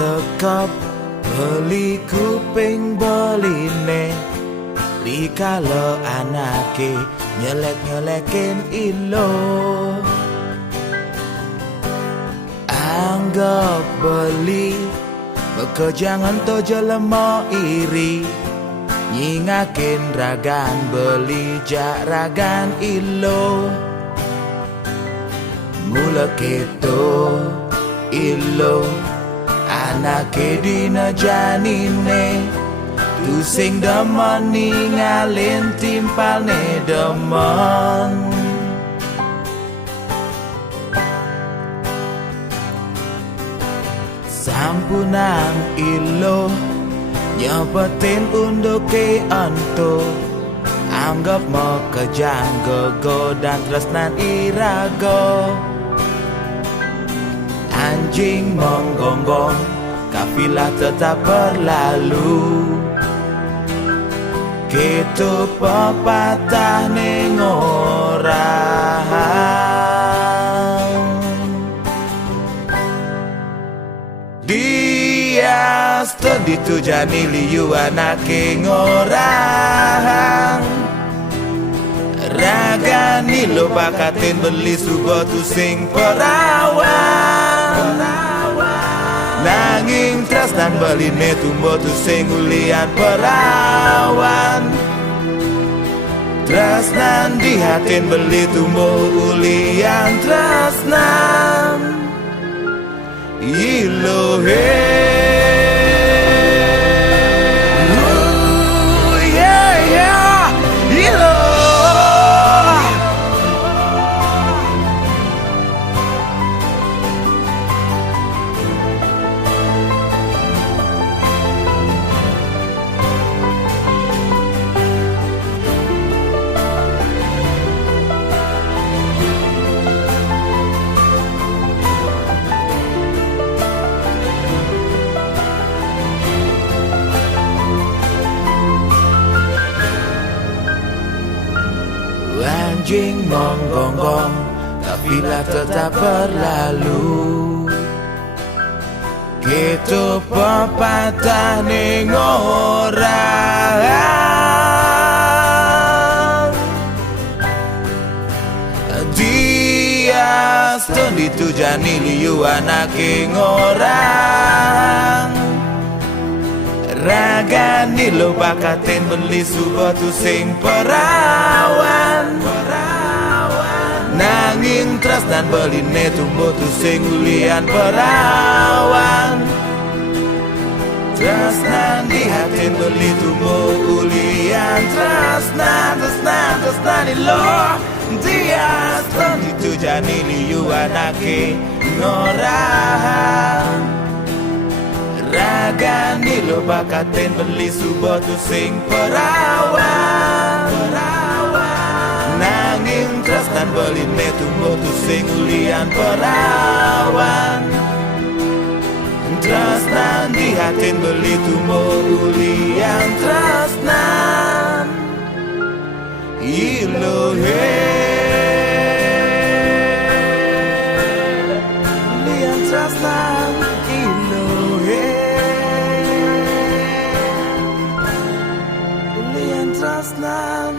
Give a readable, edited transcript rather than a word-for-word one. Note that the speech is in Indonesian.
tekap beli kuping beline rikala anake nyelek-nyelekin ilo. Anggap beli bekejangan to jelema iri nyingakin ragan beli jak ragan ilo. Mula keto ilo anake dina janine tu sing demen ningalin timpalne demen. Sampunang ilo nyepetin unduke anto anggap mekejang gogo dan tresnan irago. Anjing menggonggong kafilah tetap berlalu gitu pepatah ning orang. Dia studi tujani liu anake ngorang ragani lo bakatin beli subuh tu sing perawan. Nanging tresnan beline tumbuh tu sing ulian perawan. Tresnan di hatin beli tumbuh ulian tresnan ilohe. Anjing menggonggong kafilah tetap berlalu gitu pepatah ning orang. Dia studi tujani liu anake ngorang ragani lo bakatin beli subuh tu sing perawan. Nanging tresnan beline tumbuh tu sing ulian perawan. Tresnan di hatin beli tumbuh ulian tresnan ilo. Dia studi tujani liu anake ngorang ragani lo bakatin beli subuh tu sing perawan. Nanging tresnan beline tumbuh tu sing ulian perawan. Tresnan di hatin beli tumbuh ulian tresnan ilohe. Ulian tresnan ilohe. Ulian tresnan